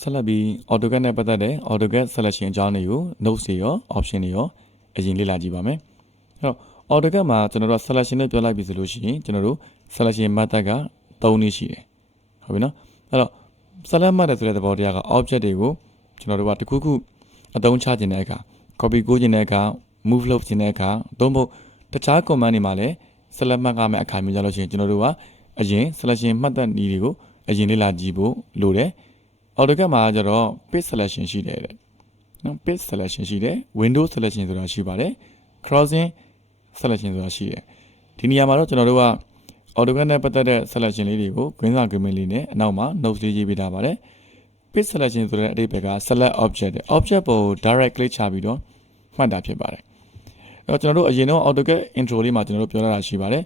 ဆက်လက်ပြီး AutoCAD နဲ့ပတ်သက်တဲ့ AutoCAD Selection အကြောင်းတွေကို Notes တွေရော Option တွေရောအရင်လေ့လာကြည့်ပါမယ်။အဲ့တော့ AutoCAD မှာကျွန်တော်တို့ Selection နဲ့ပြောလိုက်ပြီဆိုလို့ရှိရင်ကျွန်တော်တို့ Selection method က3နည်းရှိတယ်။ဟုတ်ပြီနော်။အဲ့တော့ Select method ဆိုတဲ့သဘောတရားက Object တွေကိုကျွန်တော်တို့ကတစ်ခုခုအသုံးချခြင်းတဲ့အခါ Copy ကိုခြင်းတဲ့အခါ Move လုပ်ခြင်းတဲ့အခါသို့မဟုတ်တခြား command တွေမှာလည်း Select method ကမဲ့အခါမျိုးကြလို့ရှိရင်ကျွန်တော်တို့ကအရင် Selection method နည်းတွေကိုအရင်လေ့လာကြည့်ဖို့လိုတယ်။ AutoCAD မှာကျတော့ Page Selection ရှိတယ်တဲ့နော် Page Selection ရှိတယ် Window Selection ဆိုတာရှိပါတယ် Crossing Selection ဆိုတာရှိတယ်ဒီနေရာမှာတော့ကျွန်တော်တို့က AutoCAD နဲ့ပတ်သက်တဲ့ Selection လေးတွေကို Green Screen လေးနဲ့အနောက်မှာ Notes လေးရေးပေးထားပါတယ် Page Selection ဆိုတဲ့အဓိပ္ပာယ်က Select Object Object ပေါ်ကို Direct Click ချပြီးတော့မှတ်တာဖြစ်ပါတယ်အဲ့တော့ကျွန်တော်တို့အရင်တော့ AutoCAD Intro လေးမှာကျွန်တော်တို့ပြောတာရှိပါတယ်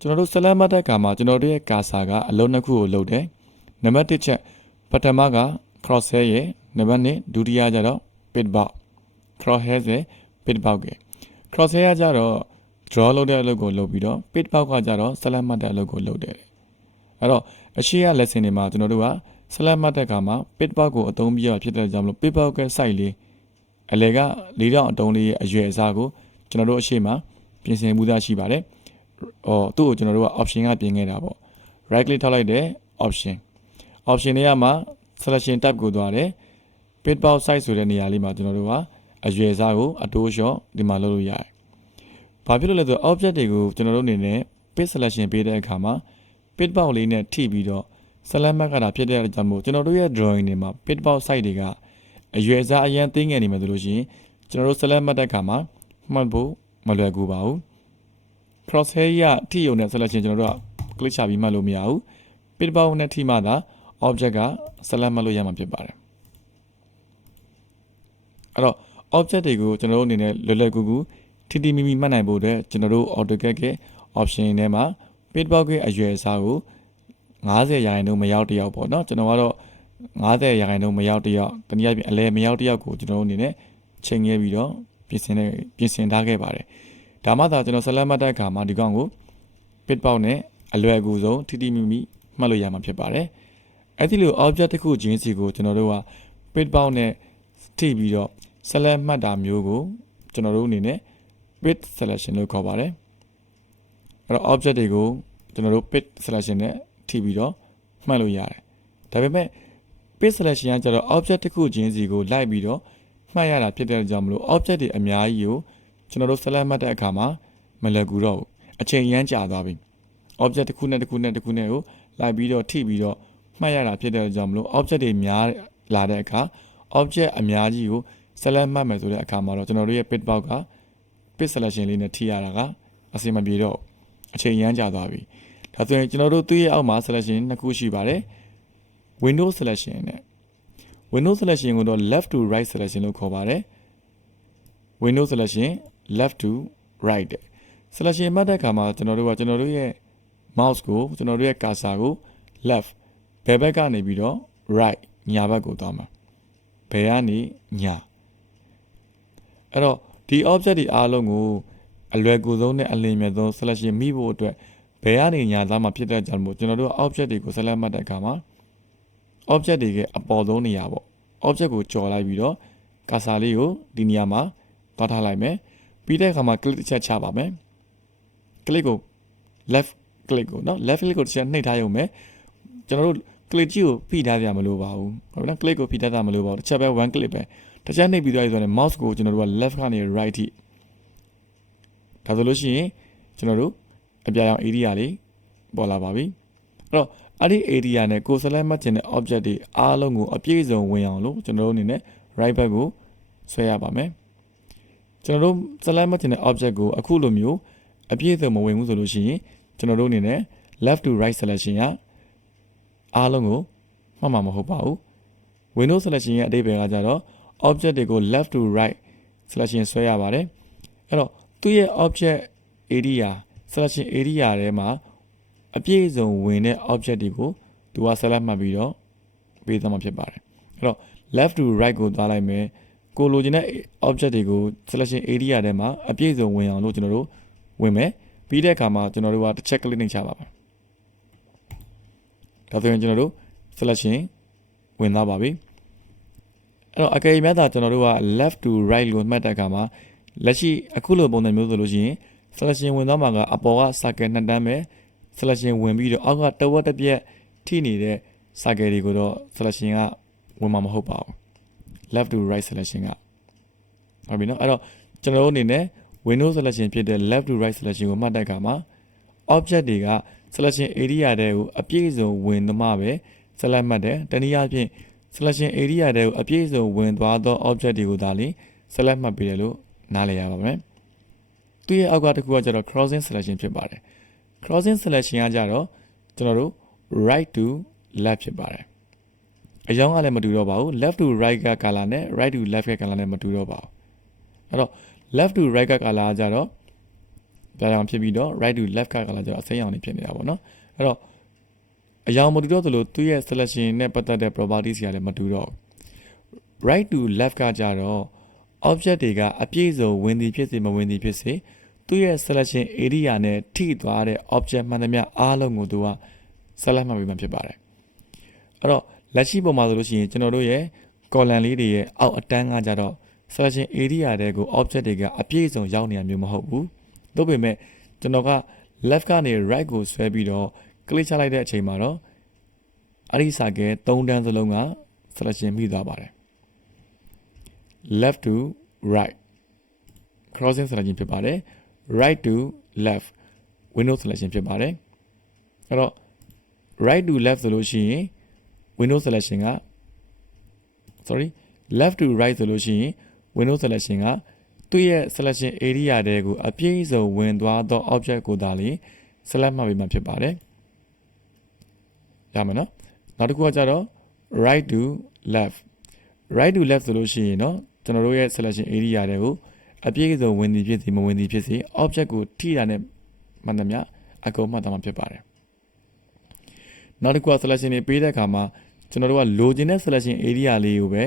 ကျွန်တော်တို့ Select မှတ်တဲ့အခါမှာကျွန်တော်တို့ရဲ့ Cursor ကအလုံးနှစ်ခုကိုလှုပ်တယ်နံပါတ်1ချက်ပထမက crosshair ရဲ့နံပါတ်2ဒုတိယကျတော့ pit box crosshair ရဲ့ pit box ရဲ့ crosshair ကျတော့ draw လုပ်တဲ့အလုပ်ကိုလုပ်ပြီးတော့ pit box ကကျတော့ select မှတ်တဲ့အလုပ်ကိုလုပ်တယ်အဲ့တော့အရှိရ lesson တွေမှာကျွန်တော်တို့က select မှတ်တဲ့အခါမှာ pit box ကိုအသုံးပြရဖြစ်တဲ့ကြောင့်မလို့ pit box ရဲ့ site လေးအလဲက4000အတုံးလေးရဲ့အရွယ်အစားကိုကျွန်တော်တို့အရှိမပြင်ဆင်မှုသားရှိပါတယ်သူ့ကိုကျွန်တော်တို့က option ကပြင်ခဲ့တာပေါ့ right click ထောက်လိုက်တဲ့ option တွေကမှာ selection type ကိုသွားတယ် pit box size ဆိုတဲ့နေရာလေးမှာကျွန်တော်တို့ကအရွယ်အစားကိုအတိုးလျှော့ဒီမှာလုပ်လို့ရတယ်။ဘာဖြစ်လို့လဲဆိုတော့ object တွေကိုကျွန်တော်တို့အနေနဲ့ pit selection ပေးတဲ့အခါမှာ pit box လေးနဲ့ထိပြီးတော့ select mark ကတာဖြစ်တဲ့အကြောင်းမို့ကျွန်တော်တို့ရဲ့ drawing တွေမှာ pit box size တွေကအရွယ်အစားအရင်သိငယ်နေမယ်ဆိုလို့ရှိရင်ကျွန်တော်တို့ select မှတ်တဲ့အခါမှာမှတ်ဖို့မလွယ်ကူပါဘူး။ crosshair ရထိရုံနဲ့ selection ကျွန်တော်တို့က click ချပြီးမှတ်လို့မရဘူး။ pit box နဲ့ထိမှသာobject က select မှတ်လို့ရမှာဖြစ်ပါတယ်အဲ့တော့ object တွေကိုကျွန်တော်တို့အနေနဲ့လွယ်လွယ်ကူကူထိထိမိမိမှတ်နိုင်ဖို့အတွက်ကျွန်တော်တို့ AutoCAD ရဲ့ option ထဲမှာ pit box ရဲ့အရွယ်အစားကို50%မရောက်တယောက်ပေါ့နော်ကျွန်တော်ကတော့50%မရောက်တယောက်တနည်းအားဖြင့်အလဲမရောက်တယောက်ကိုကျွန်တော်တို့အနေနဲ့ချိန်ခဲ့ပြီးတော့ပြင်ဆင်ထားခဲ့ပါတယ်ဒါမှသာကျွန်တော် select မှတ်တဲ့အခါမှာဒီကောင်ကို pit box နဲ့အလွယ်အကူဆုံးထိထိမိမိမှတ်လို့ရမှာဖြစ်ပါတယ်အဲ့ဒီလို object တစ်ခုချင်းစီကိုကျွန်တော်တို့က pit box နဲ့ထိပြီးတော့ select မှတ်တာမျိုးကိုကျွန်တော်တို့အနေနဲ့ pit selection လို့ခေါ်ပါတယ်အဲ့တော့ object တွေကိုကျွန်တော်တို့ pit selection နဲ့ထိပြီးတော့မှတ်လို့ရတယ်ဒါပေမဲ့ pit selection ကကျတော့ object တစ်ခုချင်းစီကိုလိုက်ပြီးတော့မှတ်ရတာဖြစ်တဲ့ကြောင့်မလို့ object တွေအများကြီးကိုကျွန်တော်တို့ select မှတ်တဲ့အခါမှာမလွယ်ကူတော့ဘူးအချိန်ရမ်းကြာသွားပြီ object တစ်ခုနဲ့ကိုလိုက်ပြီးတော့ထိပြီးတော့မှတ်ရတာဖြစ်တဲ့ကြောင့်မလို့ object တွေများလာတဲ့အခါ object အများကြီးကို select မှတ်မယ်ဆိုတဲ့အခါမှာတော့ကျွန်တော်တို့ရဲ့ pit box က pit selection လေးနဲ့ထိရတာကအဆင်မပြေတော့အချိန်ရမ်းကြာသွားပြီဒါဆိုရင်ကျွန်တော်တို့သူ့ရဲ့အောက်မှာ selection နှစ်ခုရှိပါတယ် window selection နဲ့ window selection ကိုတော့ left to right selection လို့ခေါ်ပါတယ် window selection left to right selection မှတ်တဲ့အခါမှာကျွန်တော်တို့ရဲ့ mouse ကိုကျွန်တော်တို့ရဲ့ cursor ကို left ဘယ်ဘက်ကနေပြီးတော့ right ညာဘက်ကိုသွားမှာဘယ်ကနေညာအဲ့တော့ဒီ object တွေအားလုံးကိုအလွယ်ကူဆုံးနဲ့အလင်းမြတ်ဆုံး selection မိဖို့အတွက်ဘယ်ကနေညာသွားမှာဖြစ်တဲ့ကြောင့်မို့ကျွန်တော်တို့ object တွေကို select မှတ်တဲ့အခါမှာ object တွေရဲ့အပေါ်ဆုံးနေရာပေါ့ object ကိုကြော်လိုက်ပြီးတော့ cursor လေးကိုဒီနေရာမှာသွားထားလိုက်မယ်ပြီးတဲ့အခါမှာ click တစ်ချက်ချပါမယ် click ကို left click ကိုနော် left click ကိုတစ်ချက်နှိပ်ထားရုံပဲကျွန်တော်တို့ click ကြီးကိုဖိထားကြမလို့ပါဘူးဟုတ်နော် click ကိုဖိထားတာမလို့ပါဘူးတစ်ချက်ပဲ one click ပဲတစ်ချက်နှိပ်ပြီးသွားပြီဆိုရင် mouse ကိုကျွန်တော်တို့က left ကနေ right ထိဒါဆိုလို့ရှိရင်ကျွန်တော်တို့အပြာရောင် area လေးပေါ်လာပါပြီအဲ့တော့အဲ့ဒီ area နဲ့ကို select မှတ်ခြင်းတဲ့ object တွေအားလုံးကိုအပြည့်အစုံဝင်အောင်လို့ကျွန်တော်တို့အနေနဲ့ right ဘက်ကိုဆွဲရပါမယ်ကျွန်တော်တို့ select မှတ်ခြင်းတဲ့ object ကိုအခုလိုမျိုးအပြည့်အစုံမဝင်ဘူးဆိုလို့ရှိရင်ကျွန်တော်တို့အနေနဲ့ left to right selection ကအားလုံးကိုမှတ်မှာမဟုတ်ပါဘူး window selection ရဲ့အဓိပ္ပာယ်ကကြတော့ object တွေကို left to right selection ဆွဲရပါတယ်အဲ့တော့သူ့ရဲ့ object area selection area ထဲမှာအပြည့်အစုံဝင်တဲ့ object တွေကိုသူက select မှတ်ပြီးတော့ပေးသွားမှာဖြစ်ပါတယ်အဲ့တော့ left to right ကိုသွားလိုက်မယ်ကိုလိုချင်တဲ့ object တွေကို selection area ထဲမှာအပြည့်အစုံဝင်အောင်လို့ကျွန်တော်တို့ဝင်မယ်ပြီးတဲ့အခါမှာကျွန်တော်တို့ကတစ်ချက် click နှိပ်ချပါမယ်ဒါဆိုရင်ကျွန်တော်တို့ selection ဝင်သွားပါပြီအဲ့တော့အကယ်၍များသာကျွန်တော်တို့က left to right လို့မှတ်တဲ့အခါမှာလက်ရှိအခုလိုပုံစံမျိုးဆိုလို့ရှိရင် selection ဝင်သွားမှာကအပေါ်က circle နှစ်တန်းပဲ selection ဝင်ပြီးတော့အောက်ကတဝက်တစ်ပြက်ထိနေတဲ့ circle တွေကိုတော့ selection ကဝင်မှာမဟုတ်ပါဘူး left to right selection ကဟုတ်ပြီနော်အဲ့တော့ကျွန်တော်တို့အနေနဲ့ window selection ဖြစ်တဲ့ left to right selection ကိုမှတ်တဲ့အခါမှာ object တွေက selection area တွေကိုအပြည့်စုံဝင်သွားမှာပဲ select မှတ်တယ်တနည်းအားဖြင့် selection area တွေကိုအပြည့်စုံဝင်သွားသော object တွေကိုဒါလေး select မှတ်ပေးတယ်လို့နားလည်ရပါမယ်သူရဲ့အောက်ကတစ်ခုကကျတော့ crossing selection ဖြစ်ပါတယ် crossing selection ကကြတော့ကျွန်တော်တို့ right to left ဖြစ်ပါတယ်အကြောင်းကလည်းမတူတော့ပါဘူး left to right က color နဲ့ right to left က color နဲ့မတူတော့ပါဘူးအဲ့တော့ left to right က color ကကြတော့ပြောင်းအောင်ဖြစ်ပြီးတော့ right to left က color ကြတော့အစိမ်းရောင်နေဖြစ်နေတာပေါ့နော်အဲ့တော့အကြောင်းမတူတော့သလိုသူရဲ့ selection နဲ့ပတ်သက်တဲ့ properties တွေကလည်းမတူတော့ right to left ကကြတော့ object တွေကအပြည့်စုံဝင်သည်ဖြစ်စေမဝင်သည်ဖြစ်စေသူရဲ့ selection area နဲ့ထိသွားတဲ့ object မှန်သမျှအားလုံးကိုသူက select မှတ်ပြီးမှဖြစ်ပါတယ်အဲ့တော့လက်ရှိပုံမှာဆိုလို့ရှိရင်ကျွန်တော်တို့ရဲ့ column လေးတွေရဲ့အောက်အတန်းကကြတော့ selection area တွေကို object တွေကအပြည့်စုံရောက်နေရမျိုးမဟုတ်ဘူးသို့ပေမဲ့ကျွန်တော်က left ကနေ right ကိုဆွဲပြီးတော့ click ချလိုက်တဲ့အချိန်မှာတော့အဲ့ဒီ circle 3တန်းစလုံးက selection မိသွားပါတယ် left to right crossing selection ဖြစ်ပါတယ် right to left window selection ဖြစ်ပါတယ်အဲ့တော့ right to left ဆိုလို့ရှိရင် window selection က left to right ဆိုလို့ရှိရင် window selection ကသူ့ရဲ့ selection area တွေကိုအပြည့်စုံဝင်သွားသော object ကိုဒါလေး select မှတ်ပေးမှဖြစ်ပါတယ်ရမယ်နော်နောက်တစ်ခုကကြတော့ right to left right to left ဆိုလို့ရှိရင်တော့ကျွန်တော်တို့ရဲ့ selection area တွေကိုအပြည့်စုံဝင်သည်ဖြစ်စေမဝင်သည်ဖြစ်စေ object ကိုထိတာနဲ့မှန်သမျှအကုန်မှတ်သွားမှာဖြစ်ပါတယ်နောက်တစ်ခုက selection တွေပေးတဲ့အခါမှာကျွန်တော်တို့ကလိုချင်တဲ့ selection area လေးကိုပဲ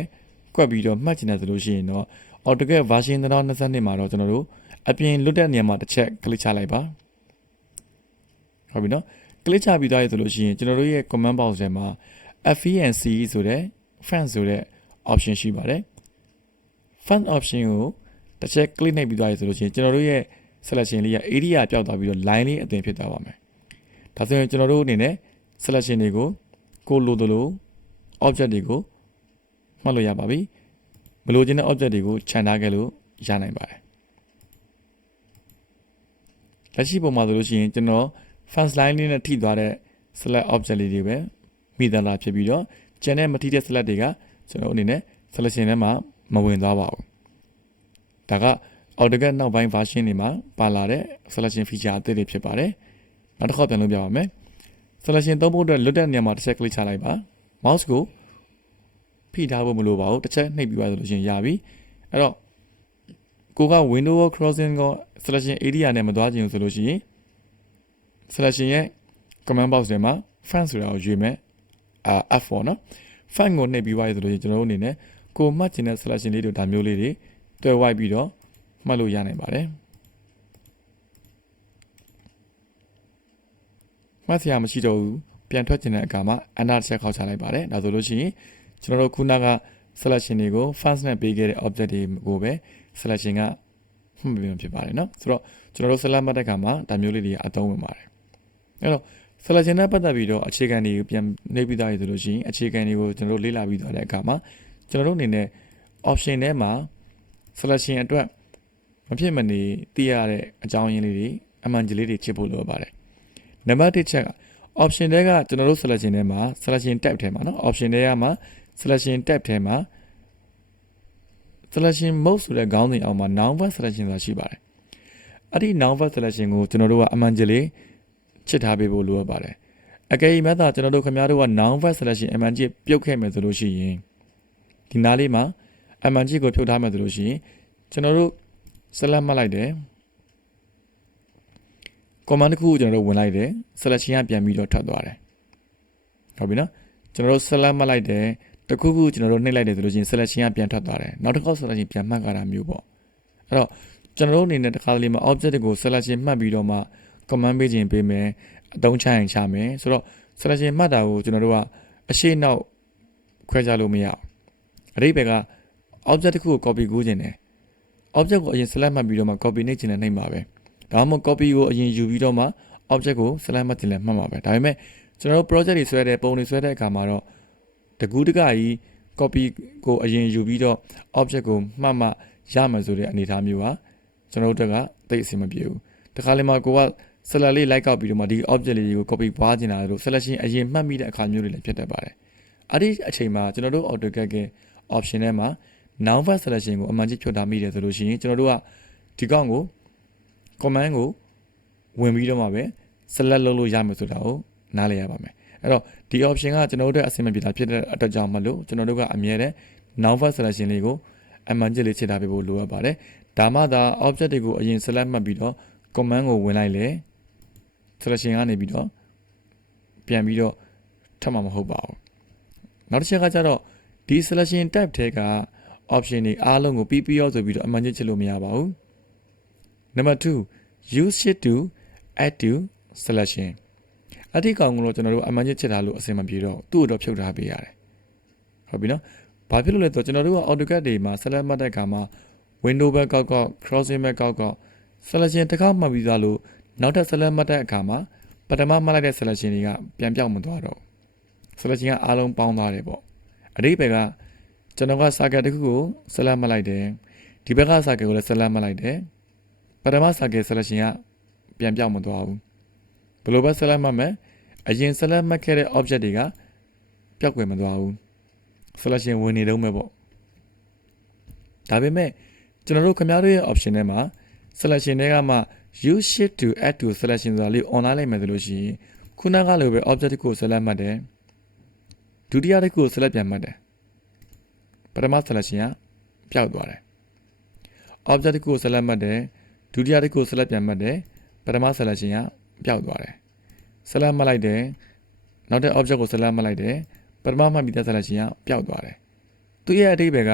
ကွက်ပြီးတော့မှတ်ချင်တယ်ဆိုလို့ရှိရင်တော့ AutoCAD version 2022မှာတော့ကျွန်တော်တို့အပြင်လွတ်တဲ့နေရာမှာတစ်ချက် click ချလိုက်ပါဟုတ်ပြီနော် click ချပြီးသားရဆိုလို့ရှိရင်ကျွန်တော်တို့ရဲ့ command box ထဲမှာ FENC ဆိုတဲ့ font ဆိုတဲ့ option ရှိပါတယ် font option ကိုတစ်ချက် click နှိပ်ပြီးသားရဆိုလို့ရှိရင်ကျွန်တော်တို့ရဲ့ selection လေးက area ပျောက်သွားပြီးတော့ line လေးအသွင်ဖြစ်သွားပါမယ်ဒါဆိုရင်ကျွန်တော်တို့အနေနဲ့ selection တွေကိုကိုလိုသလို object တွေကိုမှတ်လို့ရပါပြီမလိုချင်တဲ့ object တွေကိုခြံထားခဲ့လို့ရနိုင်ပါတယ်လက်ရှိပုံမှာဆိုလို့ရှိရင်ကျွန်တော် font line လေးနဲ့ထိသွားတဲ့ select object လေးတွေပဲမိသားလာဖြစ်ပြီးတော့ကျန်တဲ့မထိတဲ့ select တွေကကျွန်တော်အနေနဲ့ selection ထဲမှာမဝင်သွားပါဘူးဒါက AutoCAD နောက်ပိုင်း version တွေမှာပါလာတဲ့ selection feature အသစ်တွေဖြစ်ပါတယ်နောက်တစ်ခါပြန်လုပ်ပြပါမယ် selection သုံးဖို့အတွက်လွတ်တဲ့နေရာမှာတစ်ချက် click ချလိုက်ပါ mouse ကိုဖိထားဖို့မလိုပါဘူးတစ်ချက်နှိပ်ပြီးသွားဆိုလို့ရှိရင်ရပြီအဲ့တော့ကိုက window crossing က selection area နဲ့မသွားချင်ဘူးဆိုလို့ရှိရင် selection ရဲ့ command box ထဲမှာ font ဆိုတာကိုရွေးမယ်F4 နော် font ကိုနှိပ်ပြီးသွားရဆိုလို့ရှိရင်ကျွန်တော်တို့အနေနဲ့ကိုမှတ်ချင်တဲ့ selection လေးတွေဒါမျိုးလေးတွေတွဲဝိုက်ပြီးတော့မှတ်လို့ရနိုင်ပါတယ်မှတ်စရာမရှိတော့ဘူးပြန်ထွက်ချင်တဲ့အခါမှာ enter တစ်ချက်ခေါက်ချလိုက်ပါတယ်ဒါဆိုလို့ရှိရင်ကျွန်တော်တို့ခုနက selection တွေကို font နဲ့ပေးခဲ့တဲ့ object တွေကိုပဲ selection ကမှတ်ပြီးဖြစ်ပါတယ်เนาะဆိုတော့ကျွန်တော်တို့ select မှတ်တဲ့အခါမှာဒါမျိုးလေးတွေအသုံးဝင်ပါတယ်အဲ့တော့ selection နဲ့ပတ်သက်ပြီးတော့အခြေခံတွေကိုပြန်နှိပ်ပြီးသားရဆိုလို့ရှိရင်အခြေခံတွေကိုကျွန်တော်တို့လေ့လာပြီးသွားတဲ့အခါမှာကျွန်တော်တို့အနေနဲ့ option ထဲမှာ selection အတွက်မဖြစ်မနေသိရတဲ့အကြောင်းရင်းလေးတွေအမှန်ကြီးလေးတွေချစ်ဖို့လိုပါတယ်နံပါတ်1ချက်က option တွေကကျွန်တော်တို့ selection ထဲမှာ selection tab ထဲမှာเนาะ option တွေကမှာ selection tab ထဲမှာ selection mode ဆိုတဲ့ခေါင်းစဉ်အောက်မှာ noun verb selection ဆိုတာရှိပါတယ်အဲ့ဒီ noun verb selection ကိုကျွန်တော်တို့ကအမှန်ကြီးလေးချစ်ထားပေးဖို့လိုအပ်ပါတယ်အကယ်၍များသာကျွန်တော်တို့ခင်ဗျားတို့က noun verb selection အမှန်ကြီးပြုတ်ခဲ့မယ်ဆိုလို့ရှိရင်ဒီနားလေးမှာအမှန်ကြီးကိုဖြုတ်ထားမယ်ဆိုလို့ရှိရင်ကျွန်တော်တို့ select မှတ်လိုက်တယ် command တစ်ခုကိုကျွန်တော်တို့ဝင်လိုက်တယ် selection ကပြန်ပြီးတော့ထွက်သွားတယ်ဟုတ်ပြီနော်ကျွန်တော်တို့ select မှတ်လိုက်တယ်တခုခုကျွန်တော်တို့နှိပ်လိုက်တယ်ဆိုလို့ရှိရင် selection ကပြန်ထွက်သွားတယ်နောက်တစ်ခေါက် selection ပြန်မှတ်ကြတာမျိုးပေါ့အဲ့တော့ကျွန်တော်တို့အနေနဲ့တစ်ခါတလေမှာ object တွေကို selection မှတ်ပြီးတော့မှ command ပေးခြင်းပေးမယ်အသုံးချရင်ချမယ်ဆိုတော့ selection မှတ်တာကိုကျွန်တော်တို့ကအရှေ့နောက် ခွဲခြားလို့မရအောင်အဓိပ္ပာယ်က object တစ်ခုကို copy ကူးခြင်းတယ် object ကိုအရင် select မှတ်ပြီးတော့မှ copy နှိပ်ခြင်းနဲ့နှိပ်မှာပဲဒါမှမဟုတ် copy ကိုအရင်ယူပြီးတော့မှ object ကို select မှတ်ခြင်းနဲ့မှတ်မှာပဲဒါပေမဲ့ကျွန်တော်တို့ project တွေဆွဲတဲ့ပုံတွေဆွဲတဲ့အခါမှာတော့တကူးတကကြီး copy ကိုအရင်ယူပြီးတော့ object ကိုမှတ်မှရမယ်ဆိုတဲ့အနေအထားမျိုးဟာကျွန်တော်တို့ကသိအဆင်မပြေဘူးတခါလေမှာကိုက select လေး like ကောက်ပြီးတော့မှဒီ object လေးကို copy ပွားခြင်းတာလို့ selection အရင်မှတ်မိတဲ့အခါမျိုးတွေလည်းဖြစ်တတ်ပါတယ်အဲ့ဒီအချိန်မှာကျွန်တော်တို့ AutoCAD ရဲ့ option ထဲမှာ noun verb selection ကိုအမှန်ကြီးဖြုတ်ထားမိတယ်ဆိုလို့ရှိရင်ကျွန်တော်တို့ကဒီကောင်ကို command ကိုဝင်ပြီးတော့မှပဲ select လုပ်လို့ရမယ်ဆိုတာကိုနားလည်ရပါမယ်အဲ့တော့ဒီ option ကကျွန်တော်တို့အဆင်မပြေတာဖြစ်တဲ့အတွက်ကြောင့်မလို့ကျွန်တော်တို့ကအမြဲတမ်း noun verb selection လေးကိုအမှန်ကြီးလေးချိန်ထားပေးဖို့လိုအပ်ပါတယ်ဒါမှသာ object တွေကိုအရင် select မှတ်ပြီးတော့ command ကိုဝင်လိုက်လေ selection ကနေပြီးတော့ပြန်ပြီးတော့ထပ်မှာမဟုတ်ပါဘူးနောက်တစ်ချက်ကကျတော့ဒီ selection type ထဲက option တွေအားလုံးကိုပြီးပြီးရောဆိုပြီးတော့အမှန်ကြီးချစ်လို့မရပါဘူး number 2 use sheet to add to selection အတိကောင်ကတော့ကျွန်တော်တို့အမှန်ကြီးချစ်ထားလို့အဆင်မပြေတော့သူ့ကိုတော့ဖြုတ်ထားပေးရတယ်ဟုတ်ပြီနော်ဘာဖြစ်လို့လဲဆိုတော့ကျွန်တော်တို့က AutoCAD တွေမှာ select မှတ်တဲ့အခါမှာ window ဘက်ကောက်ကောက် crossing ဘက်ကောက်ကောက် selection တစ်ခါမှတ်ပြီးသားလို့နောက်ထပ် select မှတ်တဲ့အခါမှာပထမမှတ်လိုက်တဲ့ selection တွေကပြန်ပြောင်းမသွားတော့ selection ကအားလုံးပေါင်းသွားတယ်ပေါ့အဓိပ္ပာယ်ကကျွန်တော်က circle တစ်ခုကို select မှတ်လိုက်တယ်ဒီဘက်က circle ကိုလည်း select မှတ်လိုက်တယ်ပထမ circle selection ကပြန်ပြောင်းမသွားဘူးဘယ်လိုပဲ select မှတ်မယ်အရင် select မှတ်ခဲ့တဲ့ object တွေကပျောက်ကွယ်မသွားဘူး selection ဝင်နေတော့မယ်ပေါ့ဒါပေမဲ့ကျွန်တော်တို့ခင်ဗျားတို့ရဲ့ option ထဲမှာ selection တွေကမှ use sheet to add to selection ဆိုတာလေး online လိုက်မယ်ဆိုလို့ရှိရင်ခုနကလိုပဲ object ကို select မှတ်တယ်ဒုတိယတစ်ခုကို select ပြန်မှတ်တယ်ပထမ selection ကပျောက်သွားတယ် object တစ်ခုကို select မှတ်တယ်ဒုတိယတစ်ခုကို select ပြန်မှတ်တယ်ပထမ selection ကပျောက်သွားတယ် select မှတ်လိုက်တယ်နောက်တဲ့ object ကို select မှတ်လိုက်တယ်ပထမမှတ်ပြီးတဲ့ selection ကပျောက်သွားတယ်သူရဲ့အဓိပ္ပာယ်က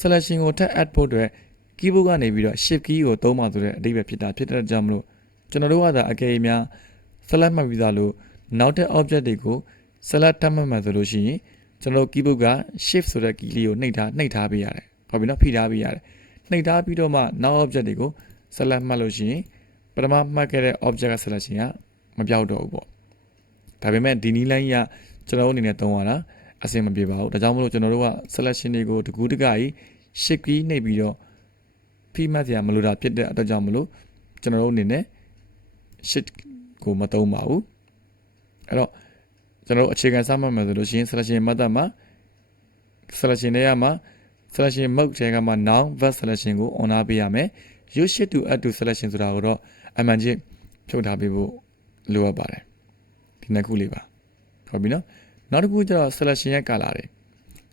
selection ကိုထပ် add ဖို့အတွက် keyboard ကနေပြီးတော့ shift key ကိုသုံးမှဆိုတဲ့အဓိပ္ပာယ်ဖြစ်တဲ့ကြောင့်မလို့ကျွန်တော်တို့ကသာအကယ်၍များ select မှတ်ပြီးသားလို့နောက်တဲ့ object တွေကို select ထပ်မှတ်မှဆိုလို့ရှိရင်ကျွန်တော်တို့ keyboard က shift ဆိုတဲ့ key လေးကိုနှိပ်ထားပေးရတယ်ဟုတ်ပြီနော်ဖိထားပေးရတယ်နှိပ်ထားပြီးတော့မှနောက် object တွေကို select မှတ်လို့ရှိရင်ပထမမှတ်ခဲ့တဲ့ object က selection ကမပြောက်တော့ဘူးပေါ့ဒါပေမဲ့ဒီနည်းလမ်းကြီးကကျွန်တော်တို့အနေနဲ့သုံးရတာအဆင်မပြေပါဘူးဒါကြောင့်မလို့ကျွန်တော်တို့က selection တွေကိုတကူးတကကြီး shift key နှိပ်ပြီးတော့ဖိမှတ်စရာမလိုတာဖြစ်တဲ့အတွက်ကြောင့်မလို့ကျွန်တော်တို့အနေနဲ့ shift ကိုမသုံးပါဘူးအဲ့တော့ကျွန်တော်တို့အခြေခံစမှတ်မယ်ဆိုလို့ရှိရင် selection method မှာ selection တွေကမှာ selection mode တွေကမှာ noun verb selection ကို on အားပေးရမယ် use sheet to add to selection ဆိုတာကိုတော့အမှန်ချင်းဖြုတ်ထားပေးဖို့လိုအပ်ပါတယ်ဒီနှစ်ခုလေးပါဟုတ်ပြီနော်နောက်တစ်ခုကျတော့ selection ရဲ့ color တွေ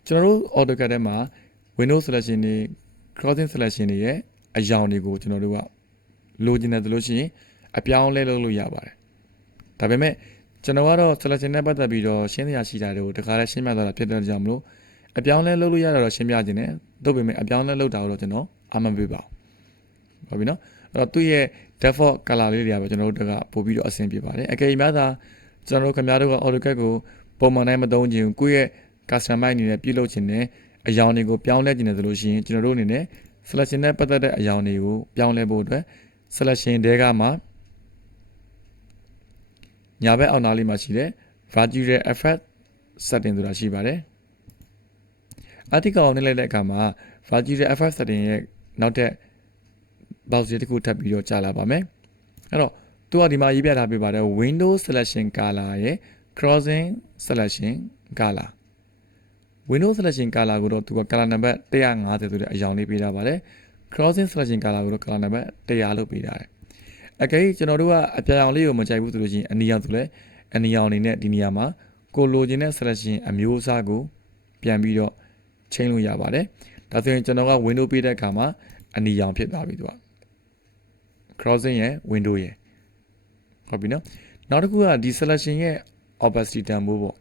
ကျွန်တော်တို့ AutoCAD ထဲမှာ window selection တွေ crossing selection တွေရဲ့အရောင်တွေကိုကျွန်တော်တို့ကလိုချင်တယ်ဆိုလို့ရှိရင်အပြောင်းလဲလုပ်လို့ရပါတယ်ဒါပေမဲ့ကျွန်တော်ကတော့ selection နဲ့ပတ်သက်ပြီးတော့ရှင်းစရာရှိတာတွေကိုတခါလဲရှင်းပြသွားတာဖြစ်တဲ့ကြောင့်မလို့အပြောင်းလဲလုပ်လို့ရတာတော့ရှင်းပြခြင်းနဲ့တို့ပေမဲ့အပြောင်းလဲလုပ်တာကိုတော့ကျွန်တော်အမှန်ပေးပါဟုတ်ပြီနော်အဲ့တော့သူ့ရဲ့ default color လေးတွေကပဲကျွန်တော်တို့ကပို့ပြီးတော့အဆင်ပြေပါတယ်အကယ်၍များသာကျွန်တော်တို့ခင်ဗျားတို့က AutoCAD ကိုပုံမှန်တိုင်းမသုံးခြင်းကိုယ့်ရဲ့ customize အနေနဲ့ပြုလုပ်ခြင်းနဲ့အရောင်တွေကိုပြောင်းလဲခြင်းနဲ့ဆိုလို့ရှိရင်ကျွန်တော်တို့အနေနဲ့ selection နဲ့ပတ်သက်တဲ့အရောင်တွေကိုပြောင်းလဲဖို့အတွက် selection တွေကမှညာဘက်အောက်နားလေးမှာရှိတဲ့ virtual effect setting ဆိုတာရှိပါတယ်အတိတ်ကောင်နဲ့လိုက်တဲ့အခါမှာ virtual effect setting ရဲ့နောက်ထပ် box တစ်ခုထပ်ပြီးတော့ကြာလာပါမယ်အဲ့တော့သူကဒီမှာရေးပြထားပေးပါတယ် window selection color ရဲ့ crossing selection color window selection color ကိုတော့သူက color number 150ဆိုတဲ့အရောင်လေးပေးထားပါတယ် crossing selection color ကိုတော့ color number 100လို့ပေးထားတယ်အကယ်ကျွန်တော်တို့ကအပြာရောင်လေးကိုမကြိုက်ဘူးဆိုလို့ရှိရင်အနီရောင်ဆိုလဲအနီရောင်အနေနဲ့ဒီနေရာမှာကိုလိုချင်တဲ့ selection အမျိုးအစားကိုပြန်ပြီးတော့ချိန်လို့ရပါတယ်ဒါဆိုရင်ကျွန်တော်က window ပေးတဲ့အခါမှာအနီရောင်ဖြစ်သွားပြီသူက crossing ရဲ့ window ရဲ့ဟုတ်ပြီနော်နောက်တစ်ခုကဒီ selection ရဲ့ opacity တန်ဖိုးပေါ့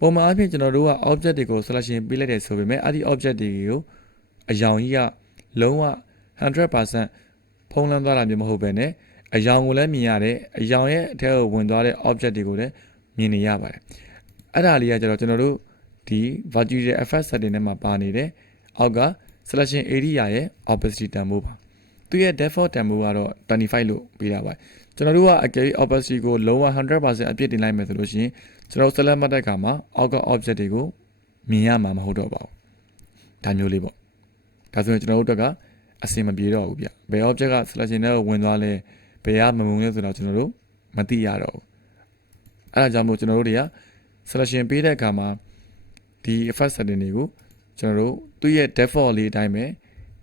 ပုံမှန်အားဖြင့်ကျွန်တော်တို့က object တွေကို selection ပေးလိုက်တယ်ဆိုပေမဲ့အဲ့ဒီ object တွေကိုအရောင်ကြီးကလုံးဝ 100% ဖုံးလွှမ်းသွားတာမျိုးမဟုတ်ပဲねအရောင်ကိုလည်းမြင်ရတယ်အရောင်ရဲ့အထက်ကိုဝင်သွားတဲ့ object တွေကိုလည်းမြင်နေရပါတယ်အဲ့ဒါလေးကကျတော့ကျွန်တော်တို့ ဒီ virtual effect setting ထဲမှာပါနေတဲ့အောက်က selection area ရဲ့ opacity တန်ဖိုးပါသူရဲ့ default တန်ဖိုးကတော့25လို့ပေးတာပါကျွန်တော်တို့ကအကယ်၍ opacity ကိုလုံးဝ 100% အပြည့်တင်လိုက်မယ်ဆိုလို့ရှိရင်ကျွန်တော် select မှတ်တဲ့အခါမှာအောက်က object တွေကိုမြင်ရမှာမဟုတ်တော့ပါဘူးဒါမျိုးလေးပေါ့ဒါဆိုရင်ကျွန်တော်တို့အတွက်ကအဆင်မပြေတော့ဘူးဗျဘယ် object က selection ထဲကိုဝင်သွားလဲဘယ်ကမမုံလဲဆိုတော့ကျွန်တော်တို့မသိရတော့ဘူးအဲ့ဒါကြောင့်မို့ကျွန်တော်တို့တွေက selection ပေးတဲ့အခါမှာဒီ effect setting တွေကိုကျွန်တော်တို့သူ့ရဲ့ default လေးအတိုင်းပဲ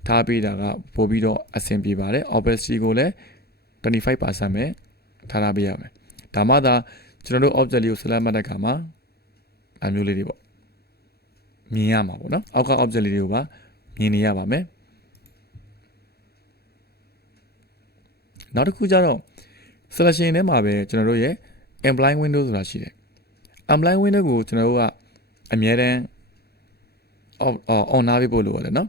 ထားပေးတာကပို့ပြီးတော့အဆင်ပြေပါတယ် opacity ကိုလည်း 25% ပဲထားပေးရမယ်ဒါမှသာကျွန်တော်တို့ object လေးကို select မှတ်တဲ့အခါမှာအမျိုးလေးတွေပေါ့မြင်ရမှာပေါ့နော်အောက်က object လေးတွေကိုပါမြင်နေရပါမယ်နောက်တစ်ခုကျတော့ selection ထဲမှာပဲကျွန်တော်တို့ရဲ့ imply window ဆိုတာရှိတယ် imply window ကိုကျွန်တော်တို့ကအမြဲတမ်း on နားပေးဖို့လိုရတယ်နော်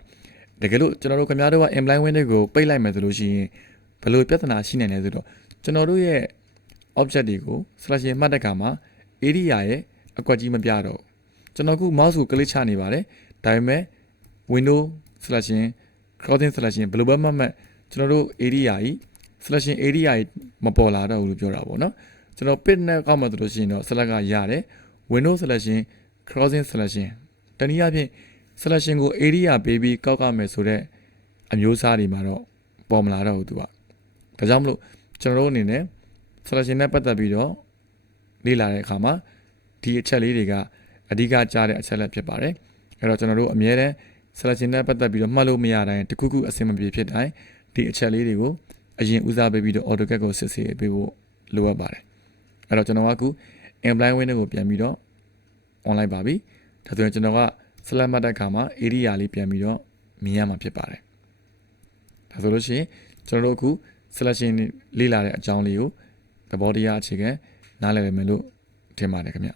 တကယ်လို့ကျွန်တော်တို့ခင်ဗျားတို့က imply window ကိုပိတ်လိုက်မယ်ဆိုလို့ရှိရင်ဘယ်လိုပြဿနာရှိနိုင်လဲဆိုတော့ကျွန်တော်တို့ရဲ့ object တွေကို selection မှတ်တဲ့အခါမှာ area ရဲ့အကွက်ကြီးမပြတော့ကျွန်တော်ခု mouse ကို click ချနေပါတယ်ဒါပေမဲ့ window selection crossing selection ဘယ်လိုပဲမှတ်ကျွန်တော်တို့ area ကြီး selection area ကြီးမပေါ်လာတော့ဘူးလို့ပြောတာပေါ့နော်ကျွန်တော် pit နဲ့ကောက်မှဆိုလို့ရှိရင်တော့ select ကရတယ် window selection crossing selection တနည်းအားဖြင့် selection ကို area ပေးပြီးကောက်ကမယ်ဆိုတော့အမျိုးအစားတွေမှာတော့ပေါ်မလာတော့ဘူးသူကဒါကြောင့်မလို့ကျွန်တော်တို့အနေနဲ့ selection နဲ့ပတ်သက်ပြီးတော့လေ့လာတဲ့အခါမှာဒီအချက်လေးတွေကအဓိကကြားတဲ့အချက်လက်ဖြစ်ပါတယ်အဲ့တော့ကျွန်တော်တို့အမြဲတမ်း selection နဲ့ပတ်သက်ပြီးတော့မှတ်လို့မရတိုင်းတခုခုအဆင်မပြေဖြစ်တိုင်းဒီအချက်လေးတွေကိုအရင်ဦးစားပေးပြီးတော့ AutoCAD ကိုစစ်ဆေးပေးဖို့လိုအပ်ပါတယ်အဲ့တော့ကျွန်တော်ကအခု imply window ကိုပြန်ပြီးတော့ online ပါပြီဒါဆိုရင်ကျွန်တော်က select မှတ်တဲ့အခါမှာ area လေးပြန်ပြီးတော့မြင်ရမှာဖြစ်ပါတယ်ဒါဆိုလို့ရှိရင်ကျွန်တော်တို့အခု selection လေ့လာတဲ့အကြောင်းလေးကိုသဘောတရားအခြေခံနားလည်မယ်လို့ထင်ပါတယ်ခင်ဗျ